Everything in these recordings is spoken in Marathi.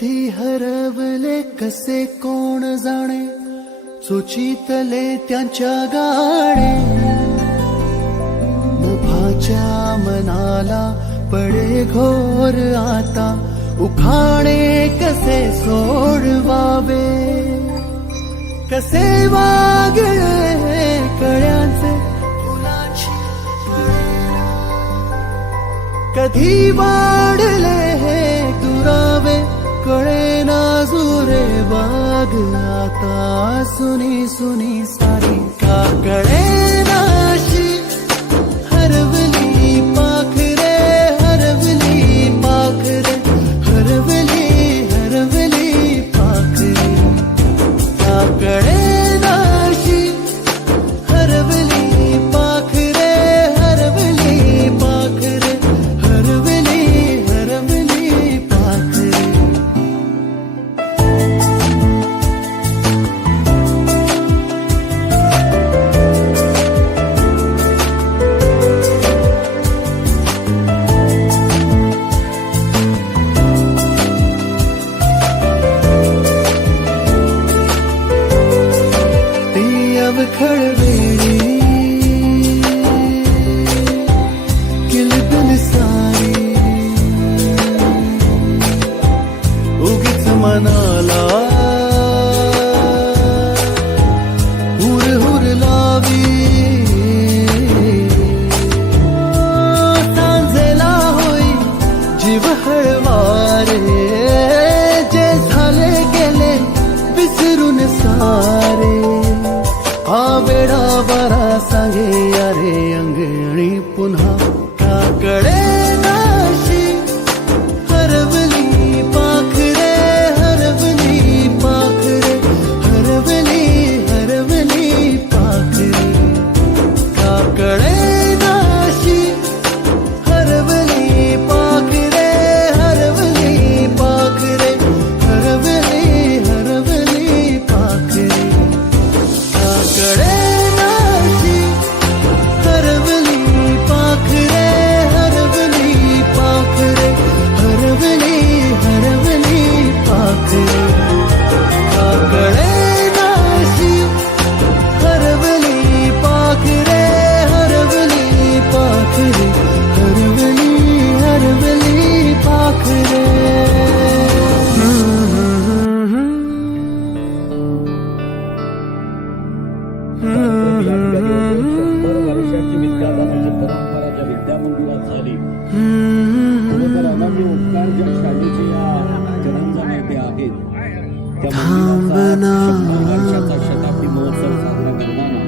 कधी हरवले कसे कोण जाणे, सुचितले त्यांच्या गाणे. मुभाच्या मनाला पडे घोर आता, उखाणे कसे सोडवावे, कसे वागळे कळ्यांचे फुलाची कळेना. कधी वाढले हे दुरावे कळेना जुरे बाग आता. सुनी सुनी सारी का कळेना अशी हरवली पाखरे, हरवली पाखरे, हरवली हरवली पाखरे. का कळेना अशी हरवली पाखरे, हरवली पाखरे, हरवली हरवली पाखरे. खळवेळी किलबिल सारी, उगीच मनाला हुर हुर लावी. सांजेला होई जीव हळवारे, जे झाले गेले विसरून सारे. वेडा बरा सांगे अरे अंगणी पुन्हा. का कळेना अशी हरवली पाखरे, हरवली पाखरे, हरवली हरवली पाखरे. का कळेना अशी हरवली पाखरे, हरवली पाखरे, हरवली हरवली पाखरे. कळेना अशी हरवली पाखरे, हरवली पाखरे, हरवली हरवली पाखरे. कळेना अशी हरवली पाखरे, हरवली पाखरे, हरवली हरवली पाखरे. वर्षाची विद्यादानाची परंपरा ज्या विद्यामंदिरात झाली, अनन्य उपकार ज्या शाळेचे या जन्मजाण्याचे आहेत, त्या मंदिराचा 100 वर्षाचा शताब्दी महोत्सव साजरा करताना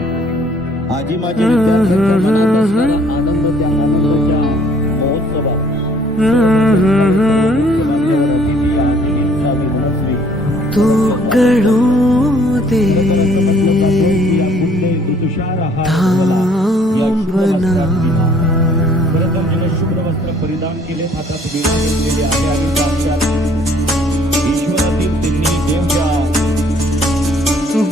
आजी माझ्या विद्यार्थ्यांच्या मनात असणारा आनंद, त्या आनंदाच्या महोत्सवात तू कळू दे थांबना. शुभ्र वस्त्र परिधान केले, हातात वीणा घेतलेली आहे आणि साक्षात ईश्वरातील त्यांनी देवच्या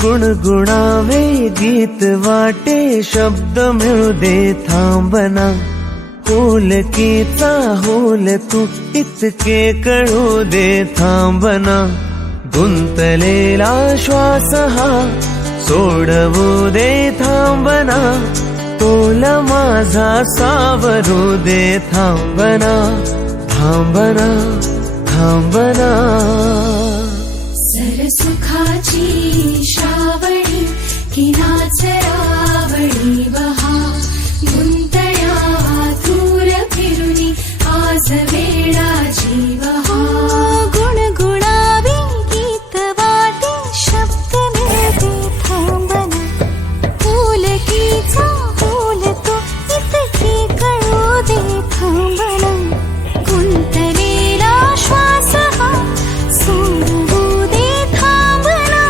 गुणगुणावे गीत वाटे, शब्द मिळू दे थांबना. होलकीचा होल तू इतके कळू दे थांबना. गुंतलेला श्वास हा सोडवू दे थांबना. तोल माझा सावरू दे थांबना, थांबना थांबना. सरसुखाची श्रावणी की नाचरावणी बहा, गुंतया दूर फिरुनी आज वेळा जीवहा. गुणगुणावी गीत वाटे, शब्द मिळते थांबना. फुलकीचा फूल तो इतके कळू दे थांबना. गुंतलेला श्वास हा सोडवू दे थांबना.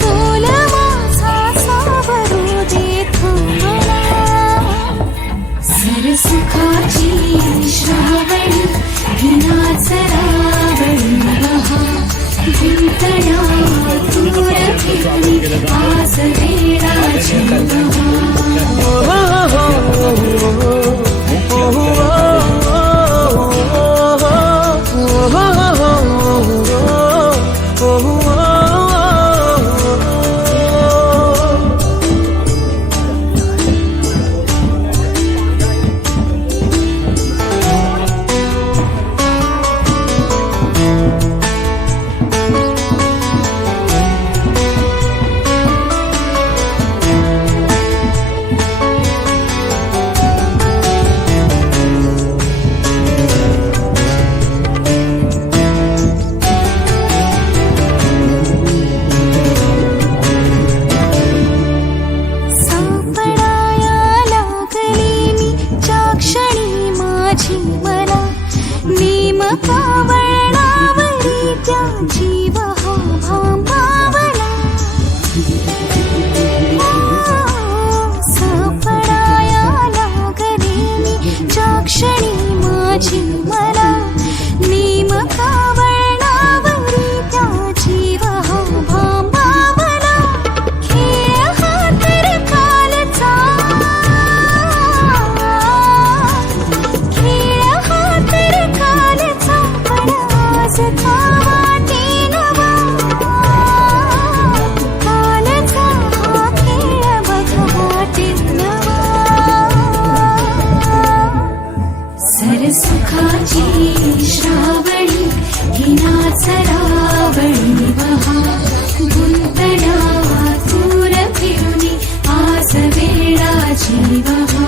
तोल माझा सावरू दे थांबना. सरसुखाची श्रावणी ही नाचरावणी बहा, गुंतया दूर फिरुनी आज वेळा जीवहा. हो त्याची वहा भांबावला सापडाया लागले मी ज्या क्षणी माझी मला नेमका वळणावरी त्याची वहा भांबावला खेळ हा तर कालचा खेळ हा तर कालचा पण आजचा वाटे नवा कालचा हा खेळ बघ वाटे नवा सरसुखाची श्रावणी हिनाच रावणी वहा गुंतल्या दूर फिरुनी आज वेळाची वहा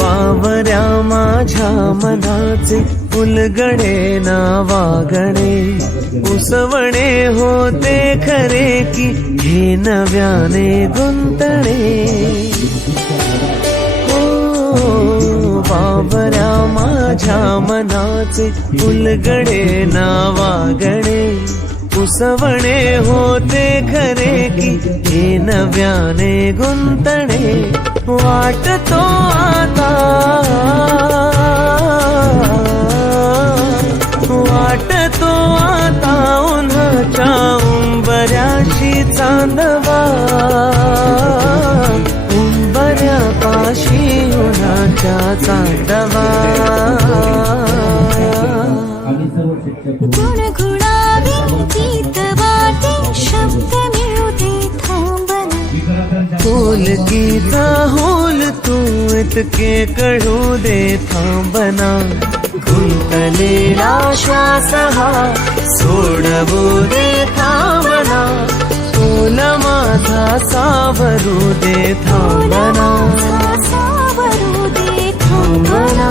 बावऱ्या माझ्या मनाचे उलगडे ना वागणे उसवणे होते खरे की हे नव्याने गुंतणे हो बावऱ्या माझ्या मनाचे उलगडे ना वागणे उसवणे होते खरे की हे नव्याने गुंतणे वाटतो आता वाटतो आता उन्हाच्या उंबऱ्याशी चांदवा उंबऱ्यापाशी उन्हाच्या चांदवा गुणगुणावी गीत वाटे शब्द मिळू दे थांबना होलकीचा होल तू इतके कळू दे थांबना गुंतलेला श्वास हा सोडवू दे थांबना तोल माझा सावरू दे थांबना सावरू दे थांबना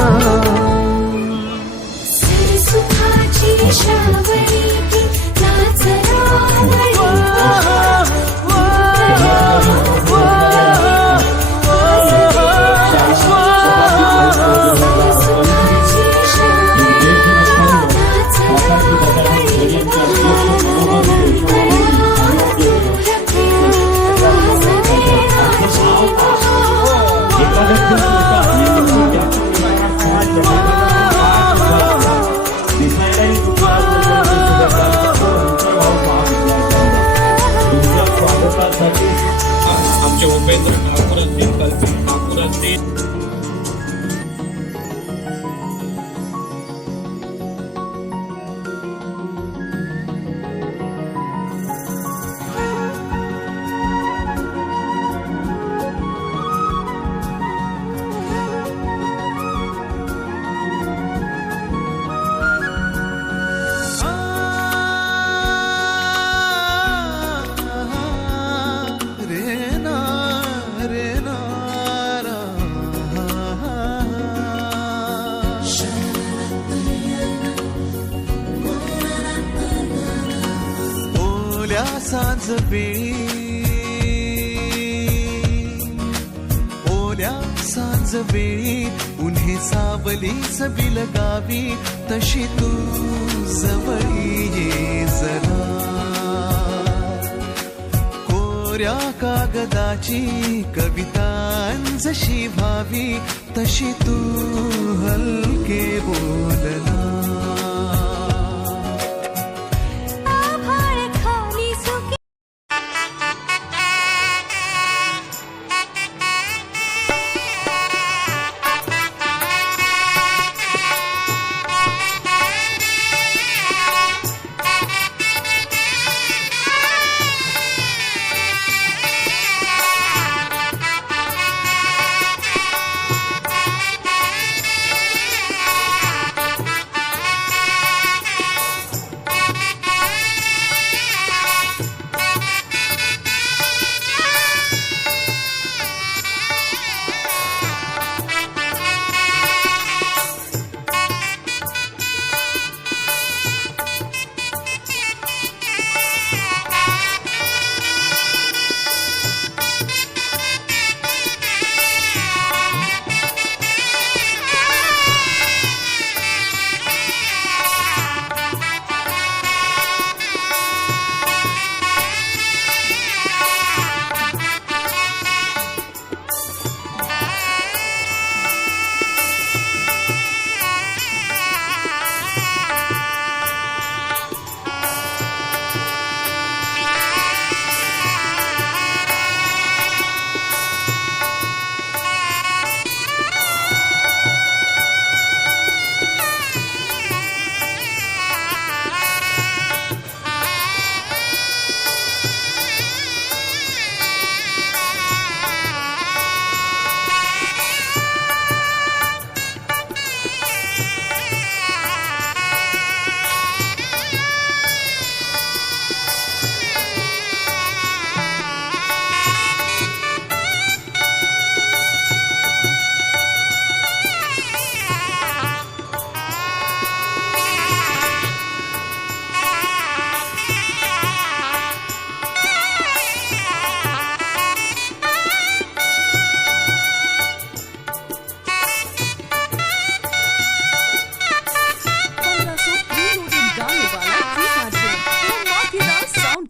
सरसुखाची श्रावणी ती नाच रावणी आमचे उपेंद्र ठाकूर असतील कल्पित ठाकूर असतील सांज वेळी ओल्या सांज वेळी उन्हे सावली सबिल गावी तशी तू जवळी ये जरा कोऱ्या कागदाची कवितांजशी भावी तशी तू हलके बोलना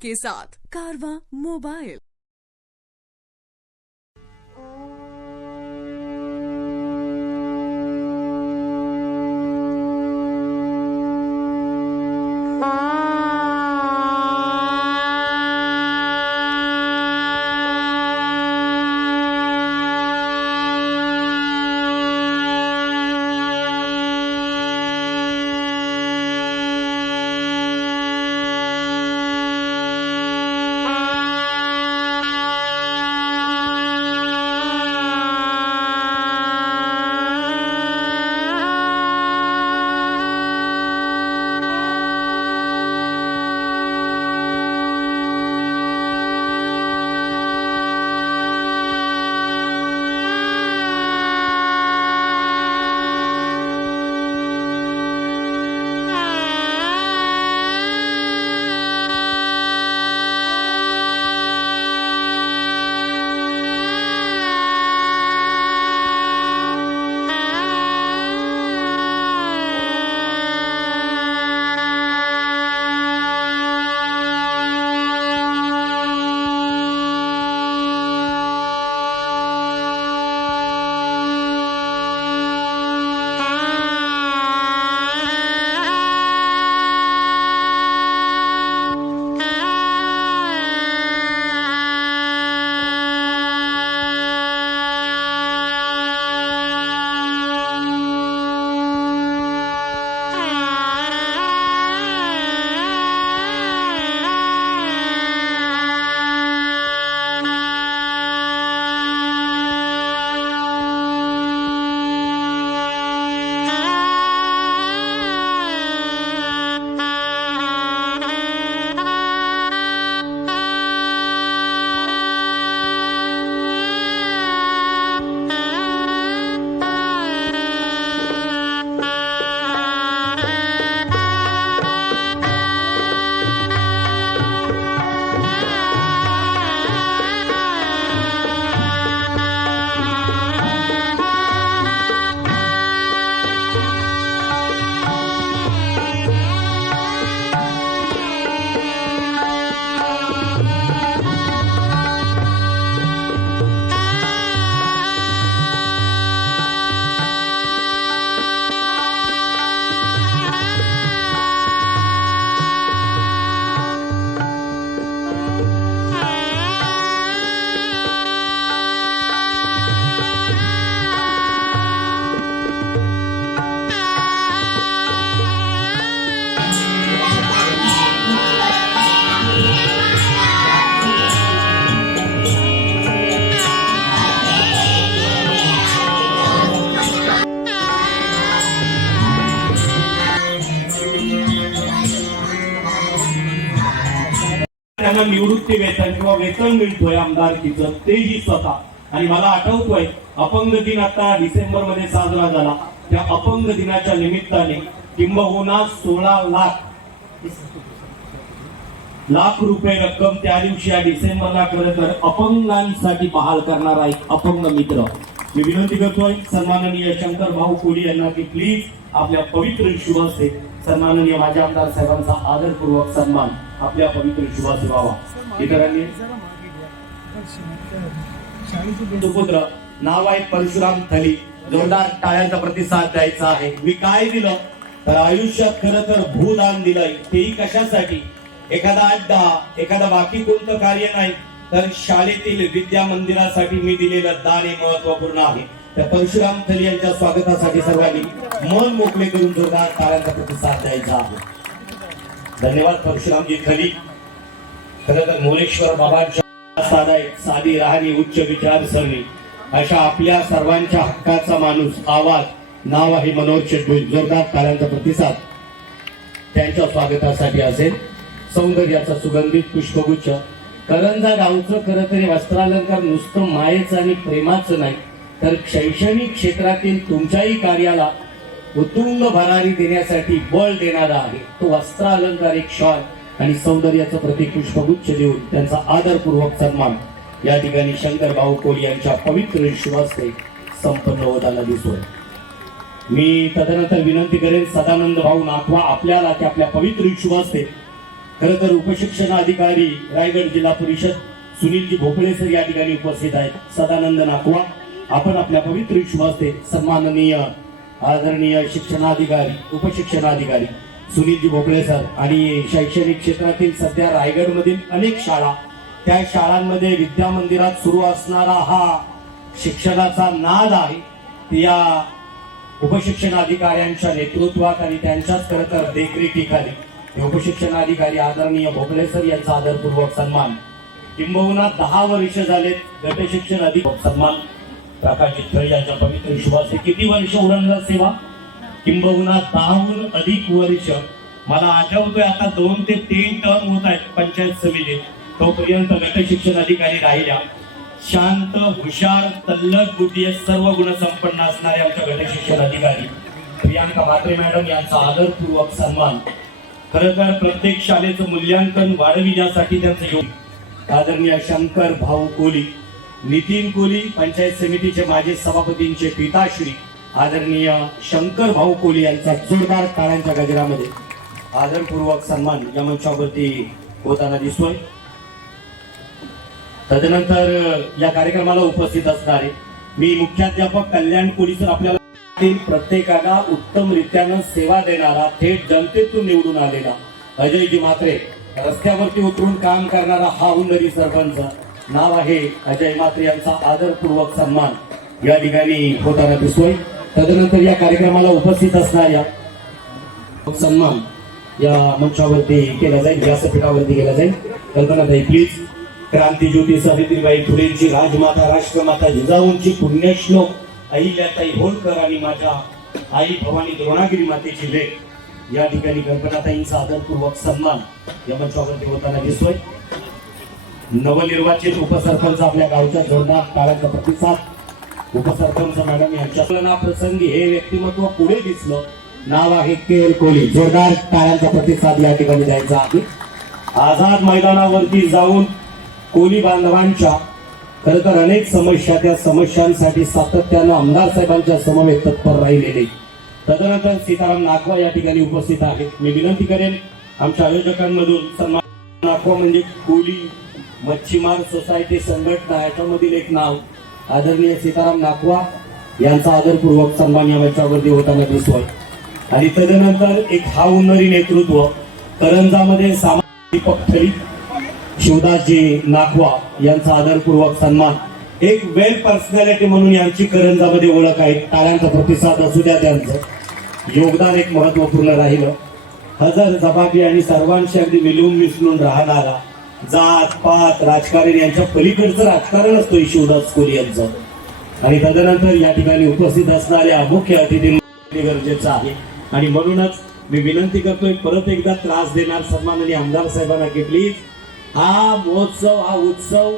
के साथ कारवा मोबाइल। त्यांना निवृत्ती वेतन किंवा वेतन मिळतोय आमदारकीचं, तेही स्वतः। आणि मला आठवतोय अपंग दिन आता डिसेंबर मध्ये साजरा झाला, त्या अपंग दिनाच्या निमित्ताने किंबहुना 16 लाख रुपये रक्कम त्या दिवशी या डिसेंबरला खरं तर अपंगांसाठी बहाल करणारा एक अपंग मित्र। मी विनंती करतोय सन्माननीय शंकर भाऊ कोली यांना की प्लीज आपल्या पवित्र शुभ हस्ते सन्माननीय माझ्या आमदार साहेबांचा आदरपूर्वक सन्मान आपल्या पवित्र शुभास व्हावा। इतरांनी सुपुत्र नाव आहे परशुराम थली, जोरदार टाळ्यांचा प्रतिसाद द्यायचा आहे। मी काय दिलं तर आयुष्यात खरं तर भूदान दिलंय, तेही कशासाठी? एखादा अड्डा, एखादा बाकी कोणतं कार्य नाही, तर शाळेतील विद्या मंदिरासाठी मी दिलेलं दान हे महत्वपूर्ण आहे। त्या परशुराम थली यांच्या स्वागतासाठी सर्वांनी मन मोकळे करून जोरदार टाळ्यांचा प्रतिसाद द्यायचा आहे। धन्यवाद परशुरामजी थली। खरं तर मोरेश्वर बाबांच्या साधी राहणी, उच्च विचारसरणी अशा आपल्या सर्वांच्या हक्काचा माणूस, आवाज, नाव आहे मनोहर शेट्टी। जोरदार टाळ्यांचा प्रतिसाद त्यांच्या स्वागतासाठी असेल। सौंदर्याचा सुगंधित पुष्पगुच्छ। करंजा गावचं खरं तरी वस्त्रालंकार नुसतं मायेचं आणि प्रेमाचं नाही, तर शैक्षणिक क्षेत्रातील तुमच्याही कार्याला उत्तुंग भरारी देण्यासाठी बळ देणारा आहे। तो वस्त्रालंकार, एक शॉल आणि सौंदर्याचं प्रतीक पुष्पगुच्छ देऊन त्यांचा आदरपूर्वक सन्मान या ठिकाणी शंकर भाऊ कोली यांच्या पवित्र शुभहस्ते संपन्न होताना दिसतोय। मी तदनंतर विनंती करेन सदानंद भाऊ नाखवा आपल्याला की आपल्या पवित्र शुभहस्ते खरं तर उपशिक्षण अधिकारी रायगड जिल्हा परिषद सुनीलजी भोपळे सर या ठिकाणी उपस्थित आहेत. सदानंद नाकवा आपण आपल्या पवित्र विश्वासते सन्माननीय आदरणीय शिक्षणाधिकारी उपशिक्षणाधिकारी सुनीलजी भोपळे सर आणि शैक्षणिक क्षेत्रातील सध्या रायगडमधील अनेक शाळा त्या शाळांमध्ये विद्या मंदिरात सुरू असणारा हा शिक्षणाचा नाद आहे या उपशिक्षण अधिकाऱ्यांच्या नेतृत्वात आणि त्यांच्याच खरं तर देखरेखीखाली उपशिक्षण अधिकारी आदरणीय भोपळे सर यांचा आदरपूर्वक सन्मान. किंबहुना 10 वर्ष झालेत गट शिक्षण अधिकारी सन्मान प्रकाश यांच्या पवित्र विश्वास. किती वर्ष उरंगत सेवा? किंबहुना 10हून अधिक वर्ष. मला आठवतोय आता 2 ते 3 टर्म होत आहेत पंचायत समितीत. तोपर्यंत गट शिक्षण अधिकारी राहिल्या. शांत हुशार तल्लख बुद्धी सर्व गुण संपन्न असणारे आमच्या गट शिक्षण अधिकारी प्रियांका म्हात्रे मॅडम यांचा आदरपूर्वक सन्मान. खरं तर प्रत्येक शाळेचं मूल्यांकन वाढविण्यासाठी त्यांचं योगदान. आदरणीय शंकर भाऊ कोली नितीन कोली पंचायत समितीचे माजी सभापतींचे पिताश्री आदरणीय शंकर भाऊ कोली यांचा जोरदार टाळ्यांच्या गजरामध्ये आदरपूर्वक सन्मान या मंचावरती होताना दिसतोय. तदनंतर या कार्यक्रमाला उपस्थित असणारे मी मुख्याध्यापक कल्याण कोली सर आपल्याला प्रत्येकाला उत्तमरित्यानं सेवा देणारा थेट जनतेतून निवडून आलेला अजयजी म्हात्रे रस्त्यावरती उतरून काम करणारा हा हुंदरी सरपंच नाव आहे अजय म्हात्रे यांचा आदरपूर्वक सन्मान या ठिकाणी होताना दिसतोय. तदनंतर या कार्यक्रमाला उपस्थित असणाऱ्या सन्मान या मंचावरती केला जाईल व्यासपीठावरती केला जाईल. कल्पनाताई प्लीज. क्रांतीज्योती सावित्रीबाई फुलेंची राजमाता राष्ट्रमाता जिजाऊंची पुण्यश्लोक अहिल्याताई होळकर आणि माझ्या आई भवानी द्रोणागिरी मातेची लेख या ठिकाणी कल्पनाताईंचा आदरपूर्वक सन्मान या मंचावरती होताना दिसतोय. नवनिर्वाचित उपसरपंच आपल्या गावच्या जोरदार टाळ्यांचा प्रतिसाद उपसरपंच मॅडम यांच्या प्रसंगी हे व्यक्तिमत्व पुढे दिसलं. नाव आहे के कोली. जोरदार टाळ्यांचा प्रतिसाद या ठिकाणी द्यायचा आहे. आझाद मैदानावरती जाऊन कोली बांधवांच्या खरं तर अनेक समस्या त्या समस्यांसाठी सातत्यानं आमदार साहेबांच्या समवेत तत्पर राहिलेले. तदनंतर सीताराम नाकवा या ठिकाणी उपस्थित आहेत. मी विनंती करेन आमच्या आयोजकांमधून सन्मान नाकवा म्हणजे कोली मच्छीमार सोसायटी संघटना याच्यामधील एक नाव आदरणीय सीताराम नाकवा यांचा आदरपूर्वक सन्मान या मंचावरती होताना दिसतोय. आणि तदनंतर एक हा उन्नरी नेतृत्व करंजामध्ये सामाजिक पक्षी शिवदासजी नाकवा यांचा आदरपूर्वक सन्मान. एक वेल पर्सनॅलिटी म्हणून यांची करंजामध्ये ओळख आहे. टाळ्यांचा प्रतिसाद असू द्या. त्यांचं योगदान एक महत्वपूर्ण राहिलं. हजर जबाबी आणि सर्वांशी अगदी मिळून मिसळून राहणारा जात पात राजकारण यांच्या पलीकडचं राजकारण असतो शिवदास कोली यांचं. आणि तदनंतर या ठिकाणी उपस्थित असणाऱ्या मुख्य अतिथी गरजेचं आहे. आणि म्हणूनच मी विनंती करतोय परत एकदा त्रास देणार सन्माननीय आमदार साहेबांना की प्लीज हा महोत्सव हा उत्सव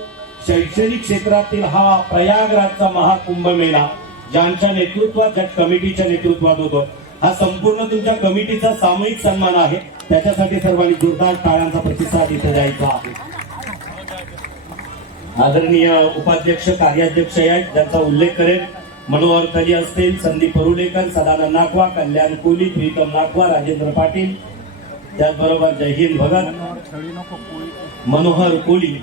शैक्षणिक क्षेत्रातील हा प्रयागराजचा महाकुंभ मेळा ज्यांच्या नेतृत्वात ज्या कमिटीच्या नेतृत्वात होतो हा संपूर्ण तुमच्या कमिटीचा सामूहिक सन्मान आहे. त्याच्यासाठी सर्वांनी जोरदार टाळ्यांचा प्रतिसाद इथे द्यायचा आहे. आदरणीय उपाध्यक्ष कार्याध्यक्ष आहेत ज्यांचा उल्लेख करेन मनोहर खली असतील संदीप परुलेकर सदानंद नाकवा कल्याण कोली प्रीतम नाकवा राजेंद्र पाटील त्याचबरोबर जयहिंद भगत मनोहर कोली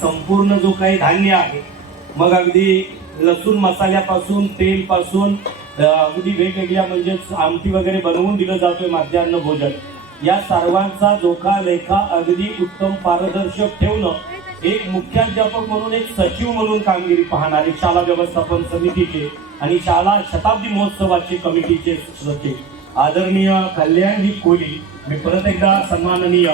संपूर्ण जो काही धान्य आहे मग अगदी लसूण मसाल्यापासून तेल पासून अगदी वेगवेगळ्या म्हणजे आमटी वगैरे बनवून दिलं जातोय मध्यान्ह भोजन या सर्वांचा जोखा लेखा अगदी उत्तम पारदर्शक ठेवणं एक मुख्याध्यापक म्हणून एक सचिव म्हणून कामगिरी पाहणारे शाळा व्यवस्थापन समितीचे आणि शाळा शताब्दी महोत्सवाचे कमिटीचे सचिव आदरणीय कल्याणजी कोली. मी परत एकदा सन्माननीय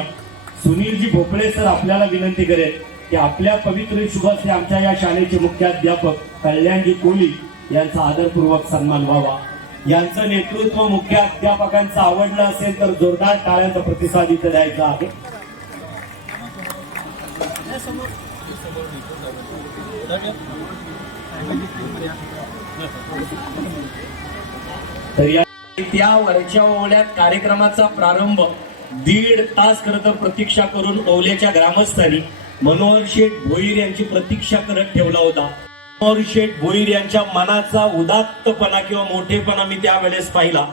सुनीलजी भोपळे सर आपल्याला विनंती करेन की आपल्या पवित्र शुभाचे आमच्या या शाळेचे मुख्याध्यापक कल्याणजी कोली यांचा आदरपूर्वक सन्मान व्हावा. यांचं नेतृत्व मुख्याध्यापकांचं आवडलं असेल तर जोरदार टाळ्यांचा प्रतिसाद इथे द्यायचा आहे. तर या त्या वरच्या ओढ्यात कार्यक्रमाचा प्रारंभ 1.5 तास खरं तर प्रतीक्षा करून ओवल्याच्या ग्रामस्थांनी मनोहर शेठ भोईर यांची प्रतीक्षा करत ठेवला होता. मनोहर शेठ भोईर यांच्या मनाचा उदात्तपणा किंवा मोठेपणा मी त्यावेळेस पाहिला.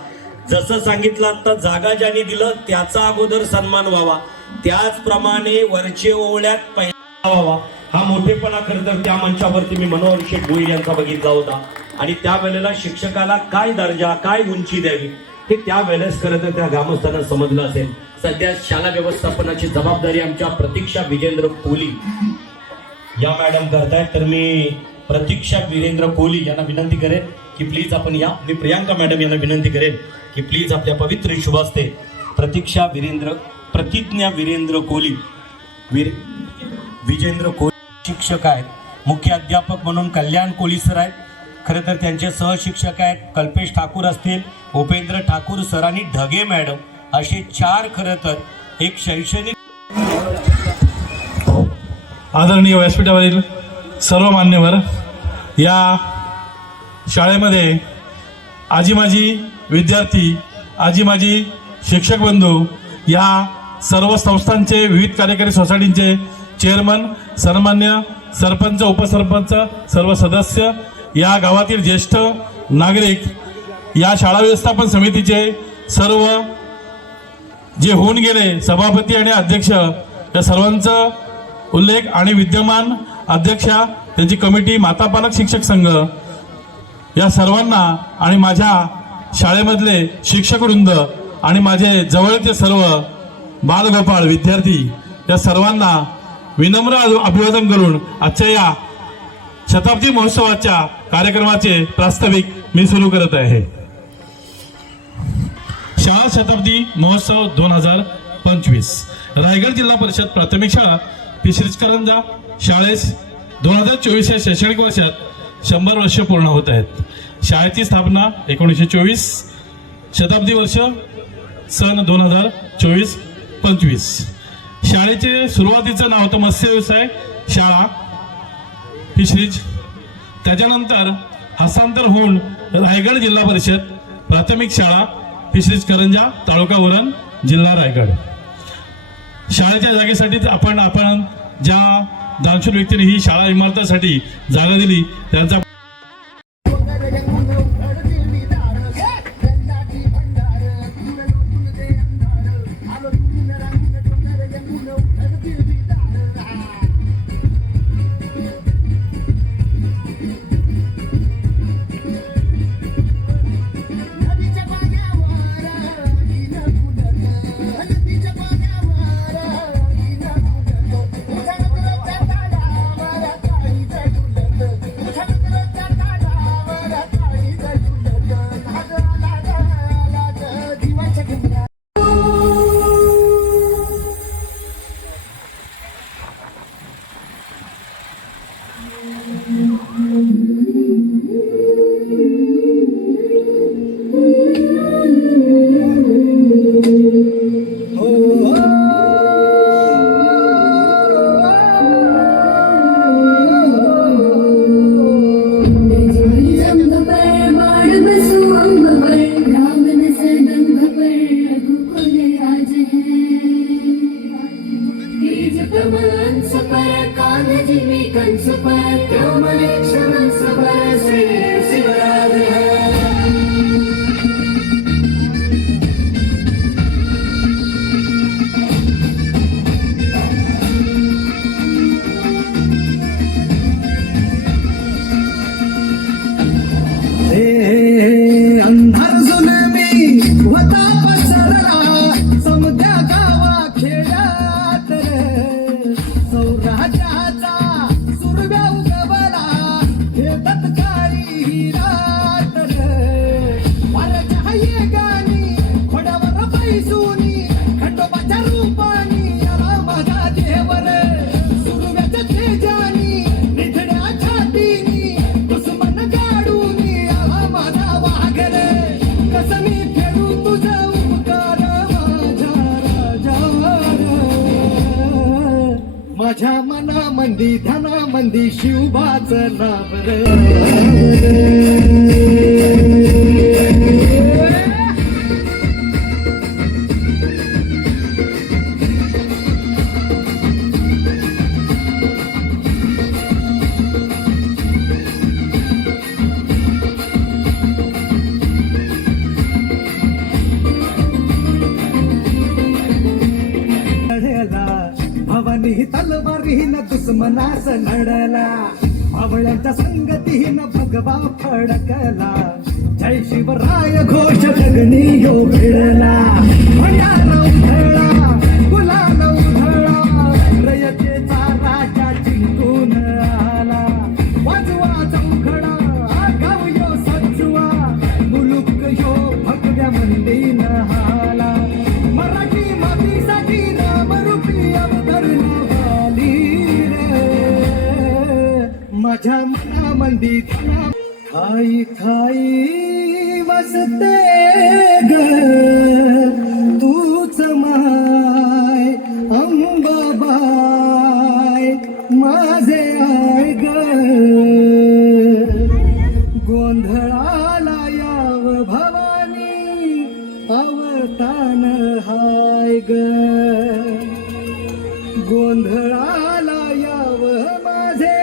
जसं सांगितलं आता, जागा ज्यांनी दिलं त्याचा अगोदर सन्मान व्हावा, त्याचप्रमाणे वरचे ओवळ्यात पहिला व्हावा. हा मोठेपणा खरं तर त्या मंचावरती मी मनोहर शेठ भोईर यांचा बघितला होता. आणि त्यावेळेला शिक्षकाला काय दर्जा, काय उंची द्यावी हे त्यावेळेस खरं तर त्या ग्रामस्थांना समजलं असेल. सध्या शाळा व्यवस्थापनाची जबाबदारी आमच्या प्रतीक्षा विजेंद्र कोहली या मॅडम करतायत. तर मी प्रतीक्षा वीरेंद्र कोहली यांना विनंती करेन की प्लीज आपण या. मी प्रियांका मॅडम यांना विनंती करेन की प्लीज आपल्या पवित्र शुभास्ते प्रतिज्ञा वीरेंद्र कोहली विजेंद्र कोहली शिक्षक आहेत. मुख्य अध्यापक म्हणून कल्याण कोहली सर आहेत. खरं तर त्यांचे सहशिक्षक आहेत कल्पेश ठाकूर असतील, उपेंद्र ठाकूर सर आणि ढगे मॅडम, असे 4 खरं तर एक शैक्षणिक. आदरणीय व्यासपीठावरील सर्व मान्यवर, या शाळेमध्ये आजी माजी विद्यार्थी, आजी माजी शिक्षक बंधू, या सर्व संस्थांचे, विविध कार्यकारी सोसायटींचे चेअरमन, सन्मान्य सरपंच, उपसरपंच, सर्व सदस्य, या गावातील ज्येष्ठ नागरिक, या शाळा व्यवस्थापन समितीचे सर्व जे होऊन गेले सभापती आणि अध्यक्ष, या सर्वांचा उल्लेख आणि विद्यमान अध्यक्षा, त्यांची कमिटी, माता पालक शिक्षक संघ, या सर्वांना आणि माझ्या शाळेमधले शिक्षकवृंद आणि माझे जवळचे सर्व बालगोपाळ विद्यार्थी, या सर्वांना विनम्र अभिवादन करून आजच्या या शताब्दी महोत्सवाच्या कार्यक्रमाचे प्रास्ताविक मी सुरू करत आहे. शाळा शताब्दी महोत्सव 2025 रायगड जिल्हा परिषद प्राथमिक शाळा पिशरीचकरंजा शाळेस 2024 या शैक्षणिक वर्षात 100 वर्ष पूर्ण होत आहेत. शाळेची स्थापना 1924, शताब्दी वर्ष सन 2024-25. शाळेचे सुरुवातीचं नाव होतं मत्स्य व्यवसाय शाळा पिशरीच. त्याच्यानंतर हस्तांतर होऊन रायगड जिल्हा परिषद प्राथमिक शाळा पिशरीचकरंजा, तालुका उरण, जिल्हा रायगड. शाळेच्या जागेसाठी आपण ज्या दानशूर व्यक्तीने ही शाळा इमारतीसाठी जागा दिली त्यांचा माझ्या मनामंदी ध्यानामंदी शिवबाचं नाव रे. कधी तलवारीनं दुश्मनास लढला मावळ्यांच्या संगतीनं भगवा फडकला जय शिवराय घोष जगनी यो भिडला भयाला उधळला गुलाला उधळला रयतेचा राजा जिंकून आला वाजवा चौघडा गाव यो सजवा मुलुक यो भगव्या मंदीन हाला मराठी मातीसाठी रामरूपी अवतरण झाली रे माझ्या मनामंदी थाई थाई वसते ग तूच माय अंबाबाय माझे आय ग गोंधळाला याव भवानी अवतान हाय ग गोंधळाला याव माझे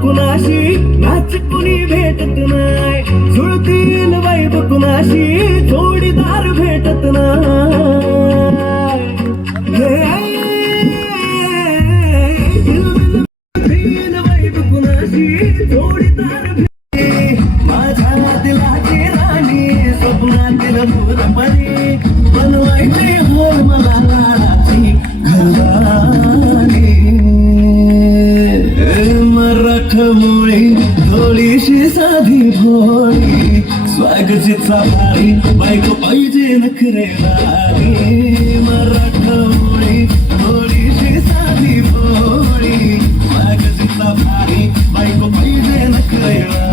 कुणाशी नाच कुणी भेटत नाही जुळतील वाईब कुणाशी जोडीदार भेटत नाही वाईब कुणाशी जोडीदार माझ्या दिलाची राणी स्वप्नातील मोरपणी बनवायचे हो मला लाडाची घरवाणी मराठमोळी थोडीशी साधी भोळी स्वागतीचा भारी बायको पाहिजे नखरेवारी मराठमोळी थोडीशी साधी भोळी स्वागतीचा भारी बायको पाहिजे नखरेवारी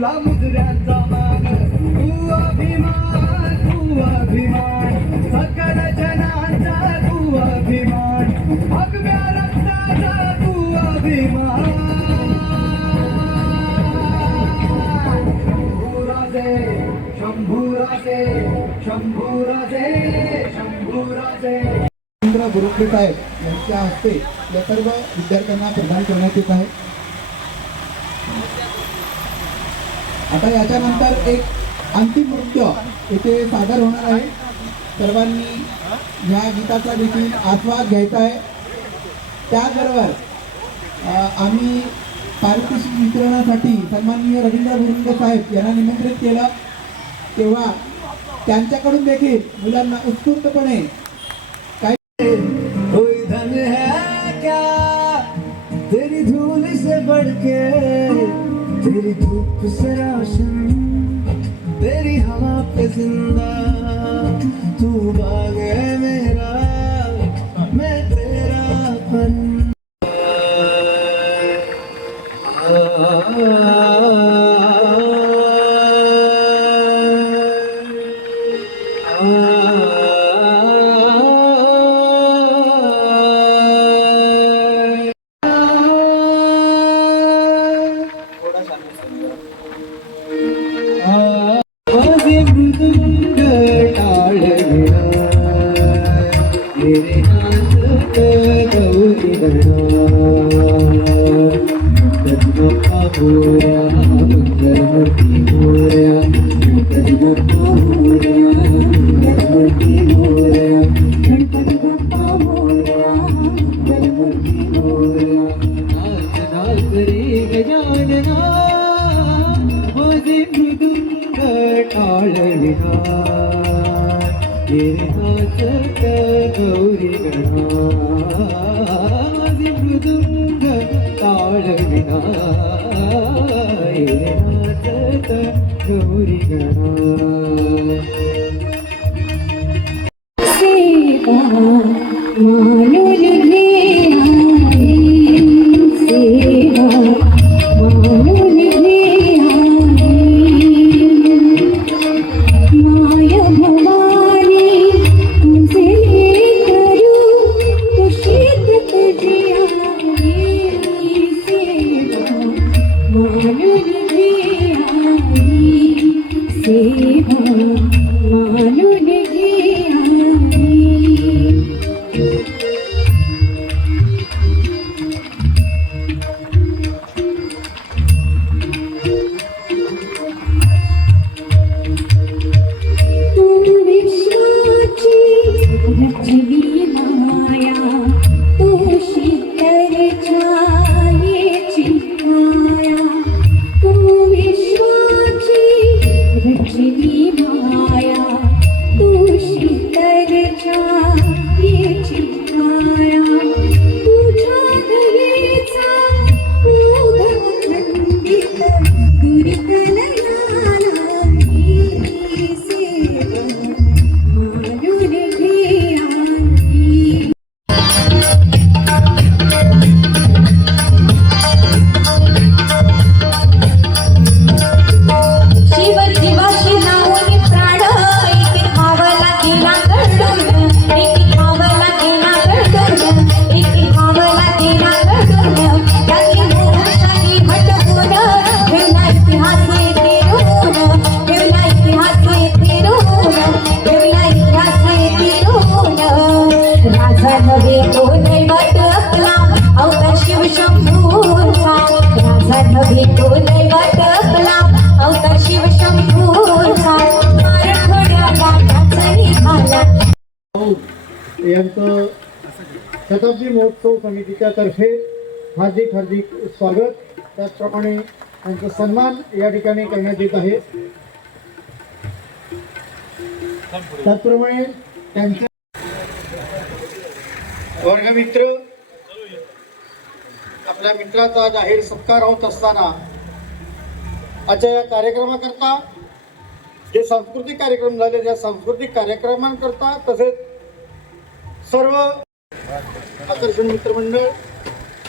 तुला मुजऱ्यांचा मान, तू अभिमान सकल जनांचा तू अभिमान, भगव्या रक्ताचा तू अभिमान. शंभूराजे शंभूराजे शंभूराजे. रवींद्र बुरुके साहेब यांच्या हस्ते या सर्व विद्यार्थ्यांना प्रदान करण्यात येत आहे. आता याच्यानंतर एक अंतिम नृत्य येथे सादर होणार आहे. सर्वांनी या गीताचा देखील आस्वाद घ्यायचा आहे. त्याचबरोबर आम्ही पारितोषिक वितरणासाठी सन्माननीय रवींद्र बुरुके साहेब यांना निमंत्रित केलं, तेव्हा त्यांच्याकडून देखील मुलांना उत्स्फूर्तपणे कोई धन है क्या तेरी धूल से बढ़ के, तेरी धूप से रोशन, तेरी हवा पे जिंदा, तू बाग है मेरा, मैं तेरा परिंदा. यांचं शताब्दी महोत्सव समितीच्या तर्फे हार्दिक हार्दिक स्वागत. त्याचप्रमाणे त्यांचा सन्मान या ठिकाणी करण्यात येत आहे. त्याचप्रमाणे त्यांचे वर्गमित्र आपल्या मित्राचा जाहीर सत्कार होत असताना आजच्या या कार्यक्रमाकरता जे सांस्कृतिक कार्यक्रम झाले त्या सांस्कृतिक कार्यक्रमांकरता तसेच सर्व आकर्षण मित्रमंडळ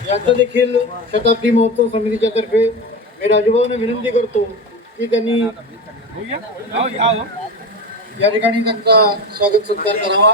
यांचं देखील शताब्दी महोत्सव समितीच्या तर्फे मी राजूभाऊने विनंती करतो की त्यांनी या ठिकाणी त्यांचा स्वागत सत्कार करावा.